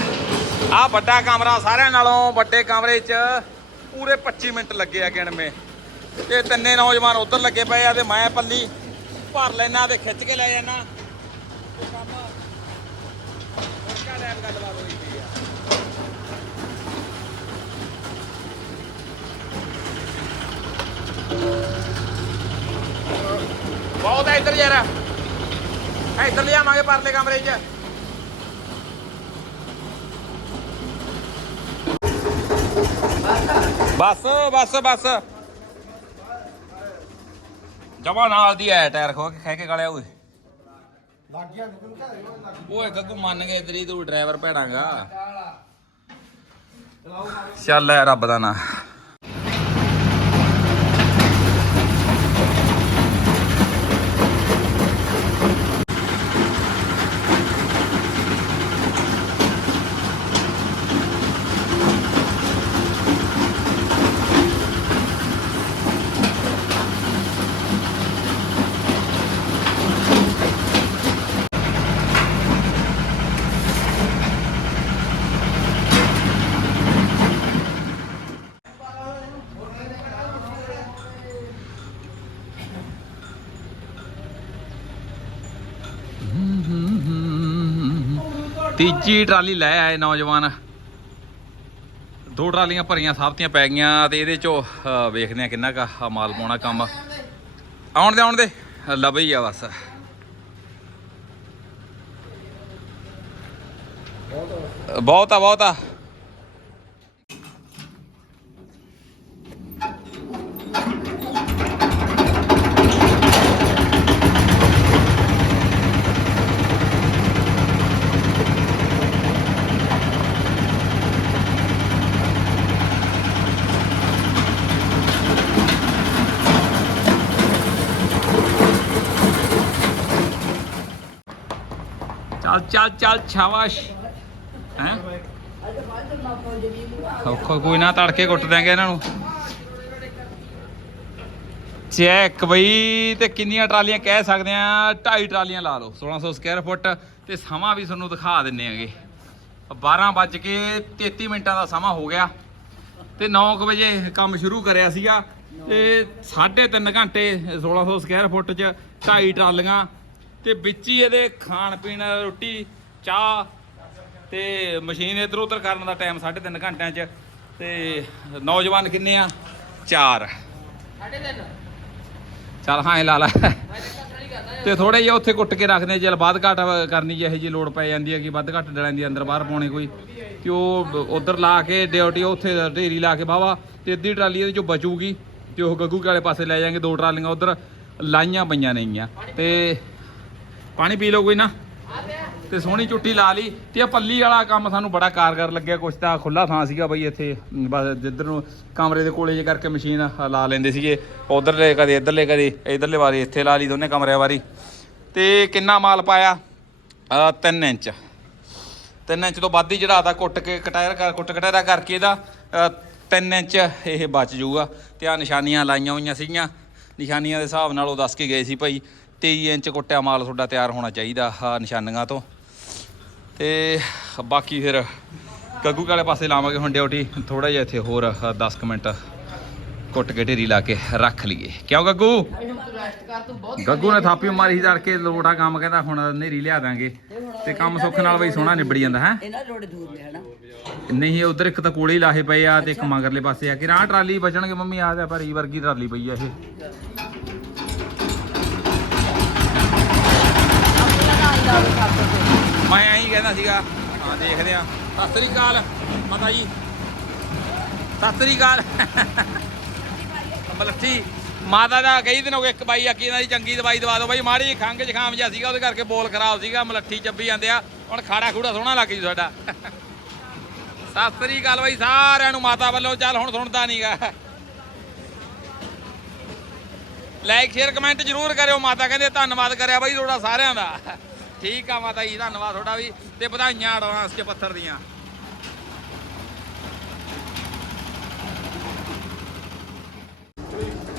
ਆ ਵੱਡਾ ਕਮਰਾ ਸਾਰਿਆਂ ਨਾਲੋਂ ਵੱਡੇ ਕਮਰੇ 'ਚ ਪੂਰੇ 25 ਮਿੰਟ ਲੱਗੇ ਆ ਗਿਣਵੇਂ। ਤੇ ਤਿੰਨੇ ਨੌਜਵਾਨ ਉਧਰ ਲੱਗੇ ਪਏ ਆ ਤੇ ਮੈਂ ਪੱਲੀ ਭਰ ਲੈਣਾ ਤੇ ਖਿੱਚ ਕੇ ਲੈ ਜਾਣਾ ਤੇ ਕੰਮ ਮੁਰਕਾ ਟਾਈਮ ਗੱਲਬਾਤ ਹੋਈ ਪਈ ਆ? ਬਹੁਤ ਆ ਇੱਧਰ ਯਾਰ। ਇੱਧਰ ਲਿਆਵਾਂਗੇ ਪਰਲੇ ਕਮਰੇ 'ਚ। ਬਸ ਬਸ ਬਸ। ਜਮਾ ਨਾਲ ਦੀ ਐ ਟਾਇਰ ਖੋ ਕੇ ਖਹਿ ਕੇ ਗਲਿਆ ਓਏ। ਲੱਗ ਗਿਆ ਘਰ ਓਏ ਗੱਗੂ ਮੰਨ ਗਏ ਤੇਰੀ ਤੂੰ ਡਰਾਈਵਰ ਭੈਣਾਗਾ ਚੱਲ ਐ ਰੱਬ ਦਾ ਨਾਂ। ਤੀਜੀ ਟਰਾਲੀ ਲੈ ਆਏ ਨੌਜਵਾਨ। ਦੋ ਟਰਾਲੀਆਂ ਭਰੀਆਂ ਸਾਬਤੀਆਂ ਪੈ ਗਈਆਂ ਤੇ ਇਹਦੇ ਚੋਂ ਵੇਖਦੇ ਆ ਕਿੰਨਾ ਕਾ ਮਾਲ ਪਾਉਣਾ ਕੰਮ। ਆਉਣ ਦੇ ਆਉਣ ਦੇ, ਲੱਭ ਹੀ ਆ ਬਸ। ਬਹੁਤ ਆ ਬਹੁਤ ਆ। ਚੱਲ ਚੱਲ ਚੱਲ ਸ਼ਾਬਾਸ਼। ਹੈ? ਕੋਈ ਨਾ, ਤੜਕੇ ਕੁੱਟ ਦਿਆਂਗੇ ਇਹਨਾਂ ਨੂੰ। ਚੈੱਕ ਬਈ, ਤੇ ਕਿੰਨੀਆਂ ਟਰਾਲੀਆਂ ਕਹਿ ਸਕਦੇ ਆ? ਢਾਈ ਟਰਾਲੀਆਂ ਲਾ ਲਓ 1600 ਸਕੁਅਰ ਫੁੱਟ ਤੇ ਸਮਾਂ ਵੀ ਤੁਹਾਨੂੰ ਦਿਖਾ ਦਿੰਨੇ ਆਗੇ। 12 ਵੱਜ ਕੇ 33 ਮਿੰਟਾਂ ਦਾ ਸਮਾਂ ਹੋ ਗਿਆ। ਤੇ 9 ਵਜੇ ਕੰਮ ਸ਼ੁਰੂ ਕਰਿਆ ਸੀਗਾ। ਤੇ 3.5 ਘੰਟੇ 1600 ਸਕੁਅਰ ਫੁੱਟ ਚ ਢਾਈ ਟਰਾਲੀਆਂ ਤੇ ਵਿੱਚ ਹੀ ਇਹਦੇ ਖਾਣ ਪੀਣ ਰੋਟੀ ਚਾਹ ਤੇ ਮਸ਼ੀਨ ਇਧਰ ਉਧਰ ਕਰਨ ਦਾ ਟਾਈਮ 3.5 ਘੰਟਿਆਂ ਚ। ਤੇ ਨੌਜਵਾਨ ਕਿੰਨੇ ਆ? 4 ਚੱਲ ਹਾਂ ਇਹ ਲਾ ਲੈ। ਤੇ ਥੋੜੇ ਜਿਹਾ ਉੱਥੇ ਕੁੱਟ ਕੇ ਰੱਖਦੇ ਚੱਲ ਵੱਧ ਘੱਟ ਕਰਨੀ ਜਿਹੇ ਜੀ ਲੋੜ ਪੈ ਜਾਂਦੀ ਹੈ ਕਿ ਵੱਧ ਘੱਟ ਡਲਾਂ ਦੀ ਅੰਦਰ ਬਾਹਰ ਪਾਉਣੇ ਕੋਈ। ਤੇ ਉਹ ਉਧਰ ਲਾ ਕੇ ਡਿਊਟੀ ਉੱਥੇ ਢੇਰੀ ਲਾ ਕੇ ਬਾਵਾ ਤੇ ਅੱਧੀ ਟਰਾਲੀ ਇਹਦੇ ਚੋਂ ਬਚੂਗੀ ਤੇ ਉਹ ਗੱਗੂ ਵਾਲੇ ਪਾਸੇ ਲੈ ਜਾਾਂਗੇ ਦੋ ਟਰਾਲੀਆਂ ਉਧਰ ਲਾਈਆਂ ਪਈਆਂ ਨੇਗੀਆਂ। ਤੇ ਪਾਣੀ ਪੀ ਲਓ ਕੋਈ ਨਾ। ਤੇ ਸੋਹਣੀ ਚੁੱਟੀ ਲਾ ਲਈ। ਤੇ ਇਹ ਪੱਲੀ ਵਾਲਾ ਕੰਮ ਸਾਨੂੰ ਬੜਾ ਕਾਰਗਰ ਲੱਗਿਆ। ਕੁਛ ਤਾਂ ਖੁੱਲਾ ਥਾਂ ਸੀਗਾ ਬਈ ਇੱਥੇ। ਬਸ ਜਿੱਧਰ ਨੂੰ ਕਮਰੇ ਦੇ ਕੋਲੇ ਜੇ ਕਰਕੇ ਮਸ਼ੀਨ ਲਾ ਲੈਂਦੇ ਸੀਗੇ। ਉਧਰਲੇ ਕਦੇ, ਇੱਧਰਲੇ ਕਦੇ, ਇਧਰਲੇ ਵਾਰੀ ਇੱਥੇ ਲਾ ਲਈ ਦੋਨੇ ਕਮਰਿਆਂ ਵਾਰੀ। ਤੇ ਕਿੰਨਾ ਮਾਲ ਪਾਇਆ? 3 ਇੰਚ। 3 ਇੰਚ ਤੋਂ ਵੱਧ ਹੀ ਚੜਾਤਾ ਕੁੱਟ ਕੇ ਕਟਾਇਰ ਕਰ, ਕੁੱਟ ਕਟਾਇਰਾ ਕਰਕੇ ਇਹਦਾ 3 ਇੰਚ ਇਹ ਬਚ ਜਾਊਗਾ। ਤੇ ਆ ਨਿਸ਼ਾਨੀਆਂ ਲਾਈਆਂ ਹੋਈਆਂ ਸੀਗੀਆਂ। ਨਿਸ਼ਾਨੀਆਂ ਦੇ ਹਿਸਾਬ ਨਾਲ ਉਹ ਦੱਸ ਕੇ ਗਏ ਸੀ ਭਾਈ 23 ਇੰਚ ਕੁੱਟਿਆ ਮਾਲ ਤੁਹਾਡਾ ਤਿਆਰ ਹੋਣਾ ਚਾਹੀਦਾ ਆ ਨਿਸ਼ਾਨੀਆਂ ਤੋਂ। ਤੇ ਬਾਕੀ ਫਿਰ ਗੱਗੂ ਵਾਲੇ ਪਾਸੇ ਲਾਵਾਂਗੇ ਹੁਣ ਡਿਊਟੀ। ਥੋੜਾ ਜਿਹਾ ਇੱਥੇ ਹੋਰ 10 ਕੁ ਮਿੰਟ ਕੁੱਟ ਕੇ ਢੇਰੀ ਲਾ ਕੇ ਰੱਖ ਲਈਏ। ਕਿਉਂ ਗੱਗੂ? ਗੱਗੂ ਨੇ ਥਾਪੀ ਮਾਰੀ ਸੀ ਤੜਕੇ ਲੋੜਾ ਕੰਮ ਕਹਿੰਦਾ ਹੁਣ ਨੇਰੀ ਲਿਆ ਦਾਂਗੇ। ਤੇ ਕੰਮ ਸੁੱਖ ਨਾਲ ਬਈ ਸੋਹਣਾ ਨਿਬੜ ਜਾਂਦਾ ਹੈ? ਇਹਨਾਂ ਲੋੜੇ ਦੂਰ ਨੇ ਹਨਾ? ਨਹੀਂ ਉਧਰ ਇੱਕ ਤਾਂ ਕੋਲੇ ਹੀ ਲਾਹੇ ਪਏ ਆ ਤੇ ਇੱਕ ਮਗਰਲੇ ਪਾਸੇ ਆ। ਕਿ ਰਾਹ ਟਰਾਲੀ ਬਚਣਗੇ ਮੰਮੀ ਆ ਜਾ ਭਰੀ ਵਰਗੀ ਟਰਾਲੀ ਪਈ ਆ ਇਹ। ਮੈਂ ਐਂ ਹੀ ਕਹਿੰਦਾ ਸੀਗਾ। ਹਾਂ, ਦੇਖਦੇ ਆ ਸਤਿ ਸ੍ਰੀ ਅਕਾਲ, ਮਾਤਾ ਜੀ। ਸਤਿ ਸ੍ਰੀ ਅਕਾਲ। ਮਲੱਠੀ, ਮਾਤਾ ਦਾ ਕਈ ਦਿਨ ਹੋ ਗਏ ਇੱਕ ਬਾਈ ਆਕੀ ਇਹਨਾਂ ਦੀ ਚੰਗੀ ਦਵਾਈ ਦਵਾ ਦਿਓ। ਬਾਈ, ਮਾੜੀ ਜਿਹੀ ਜ਼ੁਕਾਮ ਜਿਹਾ ਸੀਗਾ, ਉਹਦੇ ਕਰਕੇ ਬੋਲ ਖਰਾਬ ਸੀਗਾ। ਮਲੱਠੀ ਚੱਬੀ ਜਾਂਦੇ ਆ। ਹੁਣ ਖਾੜਾ ਖੂੜਾ ਸੋਹਣਾ ਲੱਗ ਜੂ ਸਾਡਾ। ਸਤਿ ਸ੍ਰੀ ਅਕਾਲ ਬਾਈ, ਸਾਰਿਆਂ ਨੂੰ ਮਾਤਾ ਵੱਲੋਂ। ਚੱਲ, ਹੁਣ ਸੁਣਦਾ ਨਹੀਂਗਾ ਲਾਈਕ ਸ਼ੇਅਰ ਕਮੈਂਟ ਜ਼ਰੂਰ ਕਰਿਓ। ਮਾਤਾ ਕਹਿੰਦੇ, ਧੰਨਵਾਦ ਕਰਿਆ ਬਾਈ ਤੁਹਾਡਾ ਸਾਰਿਆਂ ਦਾ। ਠੀਕ ਆ ਮਾਤਾ ਜੀ, ਧੰਨਵਾਦ ਤੁਹਾਡਾ ਵੀ ਤੇ ਵਧਾਈਆਂ ਐਡਵਾਂਸ ਚ ਪੱਥਰ ਦੀਆਂ।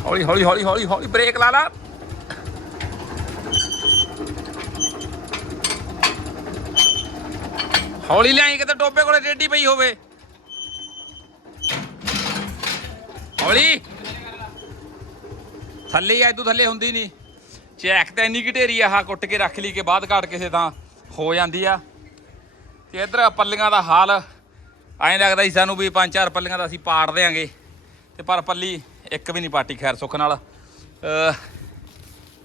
ਹੌਲੀ ਹੌਲੀ ਹੌਲੀ ਹੌਲੀ ਹੌਲੀ ਬ੍ਰੇਕ ਲਾ ਲਾ। ਹੌਲੀ ਲਿਆਈ ਕਿਤੇ ਟੋਪੇ ਕੋਲੇ ਟੇਢੀ ਪਈ ਹੋਵੇ। ਹੌਲੀ। ਥੱਲੇ ਹੀ ਤੂੰ ਥੱਲੇ ਹੁੰਦੀ ਨਹੀਂ ਚੈਕ ਤਾਂ ਇੰਨੀ ਘਟੇਰੀ ਆ, ਆਹ ਕੁੱਟ ਕੇ ਰੱਖ ਲਈ ਕਿ ਬਾਅਦ ਕਾਟ ਕਿਸੇ ਤਾਂ ਹੋ ਜਾਂਦੀ ਆ। ਤੇ ਇਧਰ ਪੱਲੀਆਂ ਦਾ ਹਾਲ, ਐਂ ਲੱਗਦਾ ਸੀ ਸਾਨੂੰ ਵੀ ਪੰਜ ਚਾਰ ਪੱਲੀਆਂ ਦਾ ਅਸੀਂ ਪਾੜ ਦੇਾਂਗੇ ਤੇ ਪਰ ਪੱਲੀ ਇੱਕ ਵੀ ਨਹੀਂ ਪਾਟੀ ਖੈਰ ਸੁੱਖ ਨਾਲ।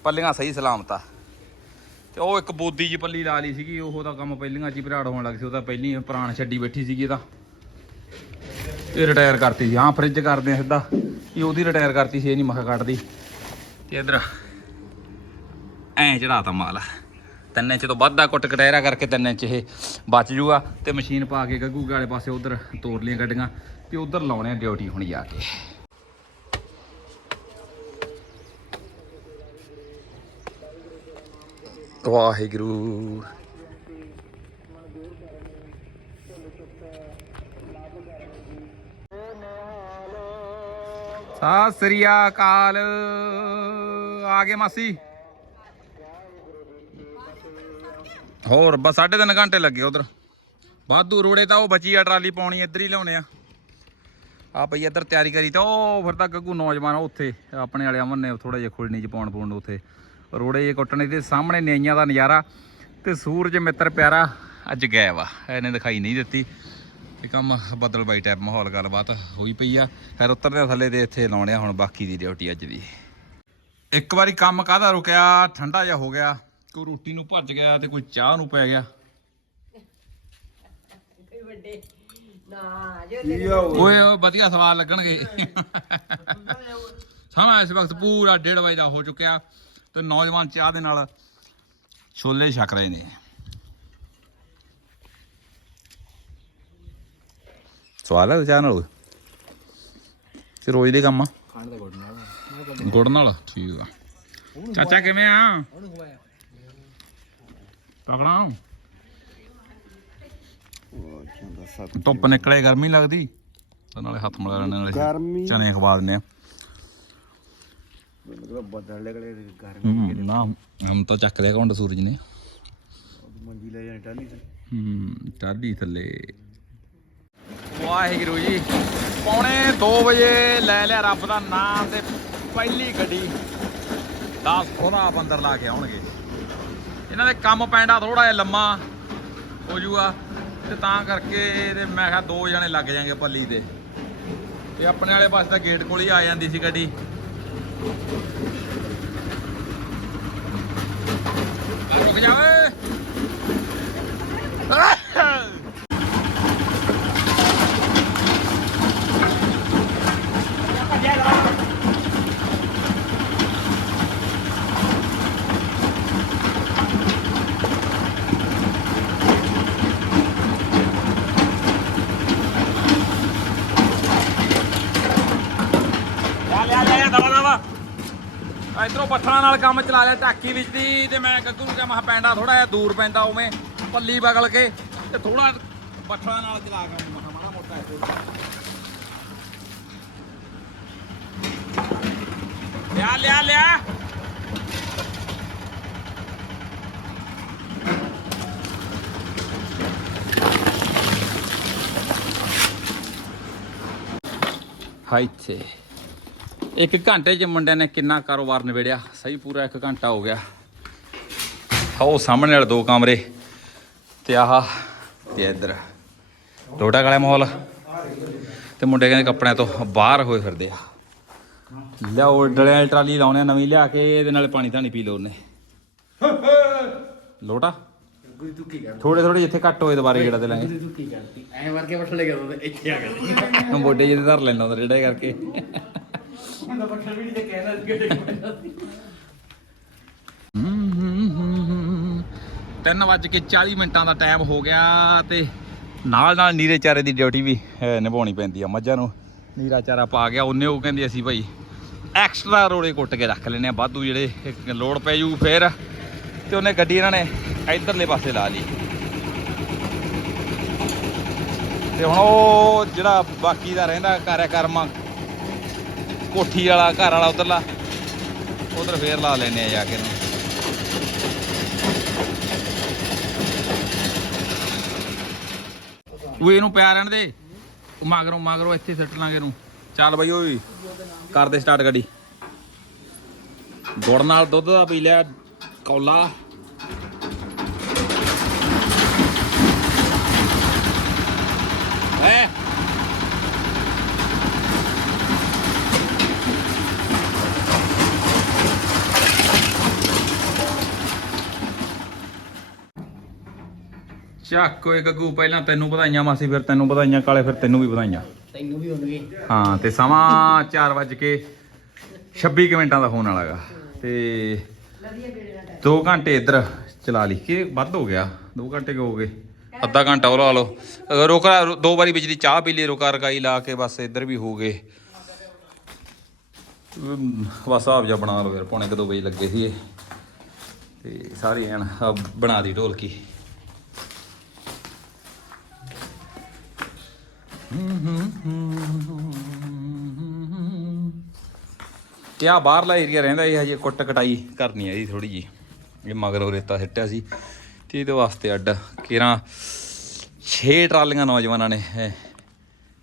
ਪੱਲੀਆਂ ਸਹੀ ਸਲਾਮਤ ਆ। ਤੇ ਉਹ ਇੱਕ ਬੋਦੀ ਜੀ ਪੱਲੀ ਲਾ ਲਈ ਸੀਗੀ, ਉਹ ਤਾਂ ਕੰਮ ਪਹਿਲੀਆਂ ਚ ਹੀ ਭਰਾੜ ਹੋਣ ਲੱਗ ਸੀ, ਉਹ ਤਾਂ ਪਹਿਲੀ ਹੀ ਪ੍ਰਾਣ ਛੱਡੀ ਬੈਠੀ ਸੀਗੀ ਤਾਂ। ਇਹ ਰਿਟਾਇਰ ਕਰਤੀ ਸੀ। ਹਾਂ ਫ੍ਰਿਜ ਕਰਦੇ ਆ ਸਿੱਧਾ ਇਹ ਉਹਦੀ ਰਿਟਾਇਰ ਕਰਤੀ ਸੀ, ਇਹ ਨਹੀਂ ਮੱਖਾ ਕੱਢਦੀ। ਤੇ ਇਧਰ ਐਂ ਚੜਾਤਾ ਮਾਲ। ਤਿੰਨ ਇੰਚ ਤੋਂ ਵੱਧ ਦਾ ਕੁੱਟ ਕਟਹਿਰਾ ਕਰਕੇ ਤਿੰਨ ਇੰਚ ਇਹ ਬਚ ਜੂਗਾ ਤੇ ਮਸ਼ੀਨ ਪਾ ਕੇ ਗੱਗੂ ਵਾਲੇ ਪਾਸੇ ਉਧਰ ਤੋਰ ਲੀਆਂ ਗੱਡੀਆਂ ਤੇ ਉਧਰ ਲਾਉਣੇ ਆ ਡਿਊਟੀ ਹੁਣ ਜਾ ਕੇ। ਵਾਹਿਗੁਰੂ। ਸਤਿ ਸ੍ਰੀ ਅਕਾਲ। ਆ ਗਏ ਮਾਸੀ। ਹੋਰ, ਬਸ ਸਾਢੇ ਤਿੰਨ ਘੰਟੇ ਲੱਗੇ ਉਧਰ। ਵਾਧੂ ਰੋੜੇ ਤਾਂ ਉਹ ਬਚੀ ਆ, ਟਰਾਲੀ ਪਾਉਣੀ, ਇੱਧਰ ਹੀ ਲਿਆਉਣੇ ਆ। ਆ ਪਈ ਇੱਧਰ ਤਿਆਰੀ ਕਰੀ ਤਾਂ ਉਹ ਫਿਰ ਤਾਂ ਗੱਗੂ ਨੌਜਵਾਨ ਆ ਉੱਥੇ, ਆਪਣੇ ਵਾਲੇ ਅਮਨ ਨੇ ਥੋੜਾ ਜਿਹਾ ਖੁਲਣੀ ਚ ਪਾਉਣ ਪੂਣ ਉੱਥੇ। ਰੋੜੇ ਜੇ ਕੁੱਟਣੇ ਦੇ ਸਾਹਮਣੇ ਨਿਆਈਆਂ ਦਾ ਨਜ਼ਾਰਾ ਤੇ ਸੂਰਜ ਮਿੱਤਰ ਪਿਆਰਾ, ਅੱਜ ਗਾਇਬ ਆ। ਇਹਨੇ ਦਿਖਾਈ ਨਹੀਂ ਦਿੱਤੀ। ਤੇ ਕੰਮ ਬਦਲ ਬਾਈ ਟਾਈਪ ਮਾਹੌਲ ਗੱਲਬਾਤ ਹੋਈ ਪਈ ਆ। ਫਿਰ ਉੱਤਰਦੇ ਥੱਲੇ ਤੇ ਇੱਥੇ ਲਾਉਣੇ ਆ ਹੁਣ ਬਾਕੀ ਦੀ ਡਿਊਟੀ ਅੱਜ ਦੀ। ਇੱਕ ਵਾਰੀ ਕੰਮ ਕਾਹਦਾ ਰੁਕਿਆ? ਠੰਡਾ ਜਿਹਾ ਹੋ ਗਿਆ। ਕੋਈ ਰੋਟੀ ਨੂੰ ਭੱਜ ਗਿਆ ਤੇ ਕੋਈ ਚਾਹ ਨੂੰ ਪੈ ਗਿਆ। ਵੱਡੇ ਨਾ ਜੋ ਓਏ ਓਏ ਵਧੀਆ ਸਵਾਲ ਲੱਗਣਗੇ। ਸਮਾਂ ਇਸ ਵਕਤ ਪੂਰਾ 1:30 ਵਜੇ ਦਾ ਹੋ ਚੁੱਕਿਆ ਤੇ ਨੌਜਵਾਨ ਚਾਹ ਦੇ ਨਾਲ ਛੋਲੇ ਛਕ ਰਹੇ ਨੇ। ਸਵਾਲ ਹੈ ਚਾਹ ਨਾਲ? ਤੇ ਰੋਜ਼ ਦੇ ਕੰਮ ਆ? ਖਾਣ ਦਾ ਗੁੜ ਨਾਲ। ਗੁੜ ਨਾਲ ਠੀਕ ਆ। ਚਾਚਾ ਕਿਵੇਂ ਆ? ਉਹਨੂੰ ਖਵਾਇਆ। ਤਕੜਾ ਉਹ ਚੰਗਾ ਸੱਤ ਧੁੱਪ ਨਿਕਲੇ ਗਰਮੀ ਲੱਗਦੀ। ਤੇ ਨਾਲੇ ਹੱਥ ਮਲਾ ਲੈਣੇ ਨਾਲੇ ਗਰਮੀ। ਚਨੇ ਖਵਾ ਦਿੰਦੇ ਆ। ਮਤਲਬ ਬਦਲ ਲਗੜੇ ਗਰਮੀ ਹੂੰ, ਨਾ ਹਮ ਤਾਂ ਚੱਕ ਲਿਆ ਘੁੰਡ ਸੂਰਜ ਨੇ। ਮੰਜੀ ਲੈ ਜਾਣੀ ਟਾਲੀ ਤੇ। ਹੂੰ ਟਾਢੀ ਥੱਲੇ। ਵਾਹਿਗੁਰੂ ਜੀ ਪੌਣੇ 2 ਵਜੇ ਲੈ ਲਿਆ ਰੱਬ ਦਾ ਨਾਮ ਤੇ ਪਹਿਲੀ ਗੱਡੀ। 10 ਉਹਦਾ ਬੰਦਰ ਲਾ ਕੇ ਆਉਣਗੇ। ਇਹਨਾਂ ਦੇ ਕੰਮ ਪੈਂਡਾ ਥੋੜਾ ਜਿਹਾ ਲੰਮਾ ਹੋ ਜੂਗਾ ਤੇ ਤਾਂ ਕਰਕੇ ਤੇ ਮੈਂ ਕਿਹਾ ਦੋ ਜਣੇ ਲੱਗ ਜਾਣਗੇ ਪੱਲੀ ਤੇ। ਤੇ ਆਪਣੇ ਵਾਲੇ ਪਾਸੇ ਤਾਂ ਗੇਟ ਕੋਲ ਹੀ ਆ ਜਾਂਦੀ ਸੀ ਗੱਡੀ। ਆ ਰੁਕ ਜਾ ਓਏ ਲਿਆ ਲਿਆ ਲਿਆ ਦਵਾ ਦਵਾ ਇਧਰੋਂ ਪੱਥਰਾਂ ਨਾਲ ਕੰਮ ਚਲਾ ਲਿਆ ਟਾਕੀ ਵਿੱਚ ਦੀ ਤੇ ਮੈਂ ਗੱਗੂ ਨੂੰ ਕਿਹਾ ਮਹਾ ਪੈਂਦਾ ਥੋੜਾ ਜਿਹਾ, ਦੂਰ ਪੈਂਦਾ ਉਵੇਂ, ਪੱਲੀ ਬਗਲ ਕੇ, ਤੇ ਥੋੜਾ ਪੱਥਰਾਂ ਨਾਲ ਚਲਾ ਕੇ ਮਹਾ ਮਾੜਾ ਮੋਟਾ ਲਿਆ ਲਿਆ ਲਿਆ। ਹਾਈ ਤੇ ਇੱਕ ਘੰਟੇ 'ਚ ਮੁੰਡਿਆਂ ਨੇ ਕਿੰਨਾ ਕਾਰੋਬਾਰ ਨਿਬੇੜਿਆ? ਸਹੀ ਪੂਰਾ ਇੱਕ ਘੰਟਾ ਹੋ ਗਿਆ। ਉਹ ਸਾਹਮਣੇ ਵਾਲੇ ਦੋ ਕਮਰੇ ਤੇ ਆਹ ਤੇ ਇੱਧਰ। ਲੋਟਾ ਕਾਲਾ ਮਾਹੌਲ। ਤੇ ਮੁੰਡੇ ਕਹਿੰਦੇ ਕੱਪੜਿਆਂ ਤੋਂ ਬਾਹਰ ਹੋਏ ਫਿਰਦੇ ਆ। ਲਿਆਓ ਡਲਿਆਂ ਵਾਲੀ ਟਰਾਲੀ ਲਾਉਣੇ ਨਵੀਂ ਲਿਆ ਕੇ ਇਹਦੇ ਨਾਲ ਪਾਣੀ ਧਾਣੀ ਪੀ ਲਓ ਉਹਨੇ। ਲੋਟਾ? ਥੋੜੇ ਥੋੜੇ ਜਿੱਥੇ ਘੱਟ ਹੋਏ ਦੁਬਾਰੇ ਗੇੜਾ ਤੇ ਲਾਂਗੇ ਤੂੰ ਕੀ ਕਰਦੀ? ਐ ਵਰ ਕੇ ਬਠਲੇ ਕਰਦਾ ਤੇ ਇੱਥੇ ਆ ਗਿਆ ਮੋਢੇ ਜਿਹੇ ਧਰ ਲੈਂਦਾ ਹੁੰਦਾ ਰੇੜਾ ਕਰਕੇ। ਹੁਣ ਤਾਂ ਬਠਲ ਵੀ ਨਹੀਂ ਤੇ ਕਹਿਣਾ ਸੀ ਕਿਹੜੇ ਤਿੰਨ ਵੱਜ ਕੇ 40 ਮਿੰਟਾਂ ਦਾ ਟਾਈਮ ਹੋ ਗਿਆ ਤੇ ਨਾਲ ਨਾਲ ਨੀਰੇ ਚਾਰੇ ਦੀ ਡਿਊਟੀ ਵੀ ਨਿਭਾਉਣੀ ਪੈਂਦੀ ਆ। ਮੱਝਾਂ ਨੂੰ ਨੀਰਾ ਚਾਰਾ ਪਾ ਗਿਆ, ਉਹਨੇ ਉਹ ਕਹਿੰਦੀ ਅਸੀਂ ਭਾਈ ਐਕਸਟਰਾ ਰੋੜੇ ਕੁੱਟ ਕੇ ਰੱਖ ਲੈਨੇ ਆ। ਵਾਧੂ ਜਿਹੜੇ ਲੋੜ ਪੈ ਜੂ ਫੇਰ। ਤੇ ਉਹਨੇ ਗੱਡੀ ਇਹਨਾਂ ਨੇ ਇਧਰਲੇ ਪਾਸੇ ਲਾ ਲਈ। ਤੇ ਹੁਣ ਉਹ ਜਿਹੜਾ ਬਾਕੀ ਦਾ ਰਹਿੰਦਾ ਕਾਰਿਆਕਰਮ ਕੋਠੀ ਵਾਲਾ, ਘਰ ਵਾਲਾ ਉਧਰਲਾ। ਉਧਰ ਫੇਰ ਲਾ ਲੈਨੇ ਆ ਜਾ ਕੇ ਨੂੰ ਉਹ ਇਹਨੂੰ ਪਿਆ ਰਹਿਣ ਦੇ। ਉਹ ਮਗਰੋਂ ਮਗਰੋਂ ਇੱਥੇ ਸਿੱਟ ਲਾਂਗੇ ਇਹਨੂੰ। ਚੱਲ ਬਈ ਓਏ, ਕਰ ਦੇ ਸਟਾਰਟ ਗੱਡੀ। ਗੁੜ ਨਾਲ ਦੁੱਧ ਦਾ ਪੀ ਲਿਆ, ਕੌਲਾ ਐ ਚੱਕ ਓਏ ਗੱਗੂ ਪਹਿਲਾਂ ਤੈਨੂੰ ਵਧਾਈਆਂ ਮਾਸੀ ਫਿਰ ਤੈਨੂੰ ਵਧਾਈਆਂ ਕਾਲੇ ਫਿਰ ਤੈਨੂੰ ਵੀ ਵਧਾਈਆਂ। ਤੈਨੂੰ ਵੀ ਹੋਣਗੇ। ਹਾਂ ਤੇ ਸਮਾਂ 4 ਵੱਜ ਕੇ 26 ਕੁ ਮਿੰਟਾਂ ਦਾ ਹੋਣ ਵਾਲਾਗਾ ਤੇ 2 ਘੰਟੇ ਇੱਧਰ ਚਲਾ ਲਈ। ਕਿ ਵੱਧ ਹੋ ਗਿਆ? 2 ਘੰਟੇ ਹੋ ਗਏ। ਅੱਧਾ ਘੰਟਾ ਉਹ ਲਾ ਲਓ। ਰੋਕਾ ਦੋ ਵਾਰੀ ਬਿਜਲੀ ਚਾਹ ਪੀ ਲਈ ਰੋਕਾ ਰਕਾਈ ਲਾ ਕੇ ਬਸ ਇੱਧਰ ਵੀ ਹੋ ਗਏ। ਬਸ ਹਿਸਾਬ ਜਿਹਾ ਬਣਾ ਲਓ ਫਿਰ ਪੌਣੇ ਕੁ ਦੋ ਵਜੇ ਲੱਗੇ ਸੀ ਇਹ ਤੇ ਸਾਰੇ ਐਨ ਬਣਾ ਦੀ ਢੋਲਕੀ। ਕਿਆ ਬਾਹਰਲਾ ਏਰੀਆ ਰਹਿੰਦਾ ਇਹ ਹਜੇ, ਕੁੱਟ ਕਟਾਈ ਕਰਨੀ ਹੈ ਇਹਦੀ ਥੋੜੀ ਜੀ ਇਹ ਮਗਰੋਂ ਰੇਤਾ ਸਿੱਟਿਆ ਸੀ। ਤੇ ਇਹਦੇ ਵਾਸਤੇ ਅੱਡ ਕਿਰਾਂ 6 ਟਰਾਲੀਆਂ ਨੌਜਵਾਨਾਂ ਨੇ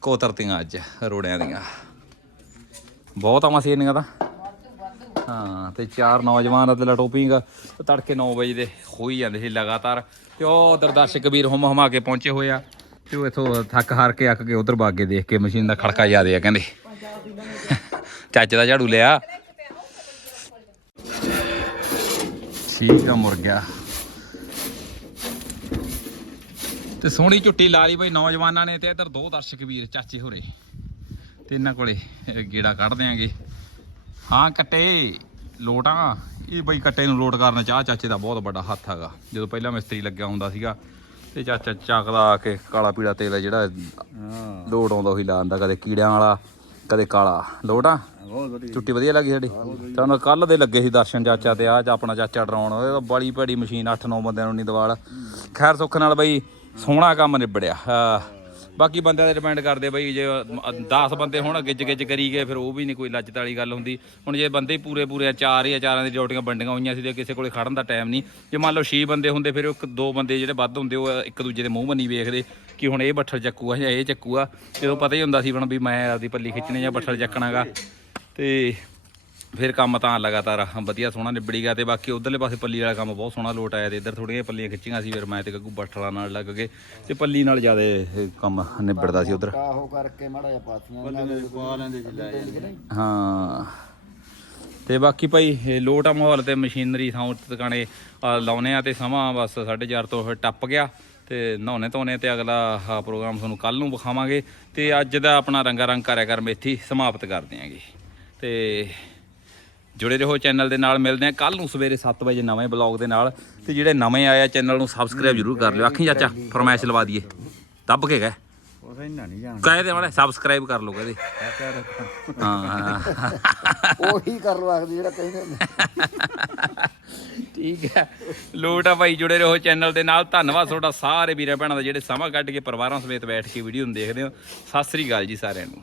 ਕੋਤਰਤੀਆਂ ਅੱਜ, ਰੋੜਿਆਂ ਦੀਆਂ। ਬਹੁਤ ਆਵਾਂ ਸੀ ਇੰਨੀਆਂ ਤਾਂ। ਹਾਂ, ਤੇ ਚਾਰ ਨੌਜਵਾਨ ਅਤੇ ਟੋਪਿੰਗ ਤੜਕੇ 9 ਵਜੇ ਦੇ ਹੋ ਹੀ ਜਾਂਦੇ ਸੀ ਲਗਾਤਾਰ। ਤੇ ਉਹ ਉਧਰ ਦਰਸ਼ਕ ਵੀਰ ਹਮ ਹਮਾ ਕੇ ਪਹੁੰਚੇ ਹੋਏ ਆ। ਤੇ ਉਹ ਇਥੋਂ ਥੱਕ ਹਾਰ ਕੇ ਅੱਕ ਕੇ ਉਧਰ ਬਾਗੇ ਦੇਖ ਕੇ ਮਸ਼ੀਨ ਦਾ ਖੜਕਾ ਜ਼ਿਆਦੇ ਆ ਕਹਿੰਦੇ। ਚਾਚੇ ਦਾ ਝਾੜੂ ਲਿਆ। ਠੀਕ ਆ ਮੁਰ ਤੇ ਸੋਹਣੀ ਝੁੱਟੀ ਲਾ ਲਈ ਬਈ ਨੌਜਵਾਨਾਂ ਨੇ ਤੇ ਇਧਰ ਦੋ ਦਰਸ਼ਕ ਵੀਰ ਚਾਚੇ ਹੋਰੇ। ਤੇ ਇਹਨਾਂ ਕੋਲੇ ਗੇੜਾ ਕੱਢ ਦਿਆਂਗੇ। ਹਾਂ ਕੱਟੇ, ਲੋਟਾਂ। ਇਹ ਬਈ ਕੱਟੇ ਨੂੰ ਲੋਟ ਕਰਨ ਚਾਹ ਚਾਚੇ ਦਾ ਬਹੁਤ ਵੱਡਾ ਹੱਥ ਹੈਗਾ। ਜਦੋਂ ਪਹਿਲਾਂ ਮਿਸਤਰੀ ਲੱਗਿਆ ਹੁੰਦਾ ਸੀਗਾ ਤੇ ਚਾਚਾ ਚੱਕਦਾ ਆ ਕੇ ਕਾਲਾ ਪੀਲਾ ਤੇਲ ਆ ਜਿਹੜਾ ਲੋਟ ਆਉਂਦਾ ਉਹੀ ਲਾਉਂਦਾ ਕਦੇ ਕੀੜਿਆਂ ਵਾਲਾ ਕਦੇ ਕਾਲਾ। ਲੋਟਾਂ ਬਹੁਤ ਵਧੀਆ ਲੱਗੀ ਸਾਡੀ? ਤੁਹਾਨੂੰ ਕੱਲ ਦੇ ਲੱਗੇ ਸੀ ਦਰਸ਼ਨ ਚਾਚਾ ਤੇ ਆ ਆਪਣਾ ਚਾਚਾ ਡਰਾਉਣ। ਤਾਂ ਬੜੀ ਭੈੜੀ ਮਸ਼ੀਨ 8-9 ਬੰਦਿਆਂ ਨੂੰ ਨਹੀਂ ਦਵਾਲ ਖੈਰ ਸੁੱਖ ਨਾਲ ਬਈ ਸੋਹਣਾ ਕੰਮ ਨਿਬੜਿਆ। ਹਾਂ। ਬਾਕੀ ਬੰਦਿਆਂ ਤੇ ਡਿਪੈਂਡ ਕਰਦੇ ਬਈ ਜੇ 10 ਬੰਦੇ ਹੋਣ ਗਿੱਜ ਗਿੱਜ ਕਰੀ ਗਏ, ਫਿਰ ਉਹ ਵੀ ਨਹੀਂ ਕੋਈ ਲੱਜਤ ਵਾਲੀ ਗੱਲ ਹੁੰਦੀ। ਹੁਣ ਜੇ ਬੰਦੇ ਹੀ ਪੂਰੇ ਪੂਰੇ ਚਾਰ ਹੀ ਚਾਰਾਂ ਦੀ ਡਿਊਟੀਆਂ ਵੰਡੀਆਂ ਹੋਈਆਂ ਸੀ ਤੇ ਕਿਸੇ ਕੋਲੇ ਖੜਨ ਦਾ ਟਾਈਮ ਨਹੀਂ ਜੇ ਮੰਨ ਲਓ 6 ਬੰਦੇ ਹੁੰਦੇ, ਫਿਰ ਇੱਕ ਦੋ ਬੰਦੇ ਜਿਹੜੇ ਵੱਧ ਹੁੰਦੇ, ਉਹ ਇੱਕ ਦੂਜੇ ਦੇ ਮੂੰਹ ਬੰਨੀ ਵੇਖਦੇ ਕਿ ਹੁਣ ਇਹ ਬੱਠਲ ਚੱਕੂਗਾ ਜਾਂ ਇਹ ਚੱਕੂਗਾ। ਜਦੋਂ ਪਤਾ ਹੀ ਹੁੰਦਾ ਸੀ ਹੁਣ ਵੀ ਮੈਂ ਆਪਦੀ ਪੱਲੀ ਖਿੱਚਣੀ ਜਾਂ ਬੱਠਲ ਚੱਕਣਾਗਾ। ਤੇ ਫਿਰ ਕੰਮ ਤਾਂ ਲਗਾਤਾਰ ਵਧੀਆ ਸੋਹਣਾ ਨਿਬੜੀ ਗਿਆ ਤੇ ਬਾਕੀ ਉਧਰਲੇ ਪਾਸੇ ਪੱਲੀ ਵਾਲਾ ਕੰਮ ਬਹੁਤ ਸੋਹਣਾ ਲੋਟ ਆਇਆ ਤੇ ਇੱਧਰ ਥੋੜੀਆਂ ਪੱਲੀਆਂ ਖਿੱਚੀਆਂ ਸੀ ਫਿਰ ਮੈਂ ਤੇ ਗੱਗੂ ਬੱਠਲਾਂ ਨਾਲ ਲੱਗ ਗਏ ਤੇ ਪੱਲੀ ਨਾਲ ਜ਼ਿਆਦਾ ਕੰਮ ਨਿਬੜਦਾ ਸੀ ਉਧਰ। ਆਹੋ ਕਰਕੇ ਮਾੜਾ ਜਿਹਾ ਪਾਥੀਆਂ ਇਹਨਾਂ ਦੇ ਪਾ ਲੈਂਦੇ ਸੀ ਲੈ ਜਾਂਦੇ ਹਾਂ। ਤੇ ਬਾਕੀ ਭਾਈ ਇਹ ਲੋਟ ਆ ਮਾਹੌਲ ਤੇ ਮਸ਼ੀਨਰੀ ਸਾਊਂਡ ਟਿਕਾਣੇ ਲਾਉਨੇ ਆ ਤੇ ਸਮਾਂ ਬਸ 4:30 ਤੋਂ ਫਿਰ ਟੱਪ ਗਿਆ ਤੇ ਨਹਾਉਣੇ ਧੋਣੇ ਤੇ ਅਗਲਾ ਪ੍ਰੋਗਰਾਮ ਤੁਹਾਨੂੰ ਕੱਲ ਨੂੰ ਵਿਖਾਵਾਂਗੇ ਤੇ ਅੱਜ ਦਾ ਆਪਣਾ ਰੰਗਾ ਰੰਗ ਕਰਿਆ ਕਰ ਮੇਥੀ ਸਮਾਪਤ ਕਰ ਦਿਆਂਗੇ ਤੇ ਜੁੜੇ ਰਹੋ ਚੈਨਲ ਦੇ ਨਾਲ ਮਿਲਦੇ ਆ ਕੱਲ ਨੂੰ ਸਵੇਰੇ 7 ਵਜੇ ਨਵੇਂ ਬਲੌਗ ਦੇ ਨਾਲ। ਤੇ ਜਿਹੜੇ ਨਵੇਂ ਆਏ ਆ ਚੈਨਲ ਨੂੰ ਸਬਸਕ੍ਰਾਈਬ ਜ਼ਰੂਰ ਕਰ ਲਿਓ। ਆਖੀ ਚਾਚਾ ਫਰਮਾਇਸ਼ ਲਵਾ ਦਈਏ। ਦੱਬ ਕੇ ਗਏ ਉਹ ਤਾਂ ਇੰਨਾ ਨਹੀਂ ਜਾਣ ਕਹੇ ਦੇ ਮਾੜੇ ਸਬਸਕ੍ਰਾਈਬ ਕਰ ਲਓ ਕਹਦੇ। ਹਾਂ। ਉਹੀ ਕਰ ਲੋ ਆਖਦੇ ਜਿਹੜਾ ਕਹਿੰਦੇ ਹੁੰਦੇ। ਠੀਕ ਹੈ। ਲੋਟ ਆ ਭਾਈ ਜੁੜੇ ਰਹੋ ਚੈਨਲ ਦੇ ਨਾਲ। ਧੰਨਵਾਦ ਤੁਹਾਡਾ ਸਾਰੇ ਵੀਰਾਂ ਭੈਣਾਂ ਦਾ ਜਿਹੜੇ ਸਮਾਂ ਕੱਢ ਕੇ ਪਰਿਵਾਰਾਂ ਸਮੇਤ ਬੈਠ ਕੇ ਵੀਡੀਓ ਨੂੰ ਦੇਖਦੇ ਹੋ। ਸਤਿ ਸ੍ਰੀ ਅਕਾਲ ਜੀ ਸਾਰਿਆਂ ਨੂੰ।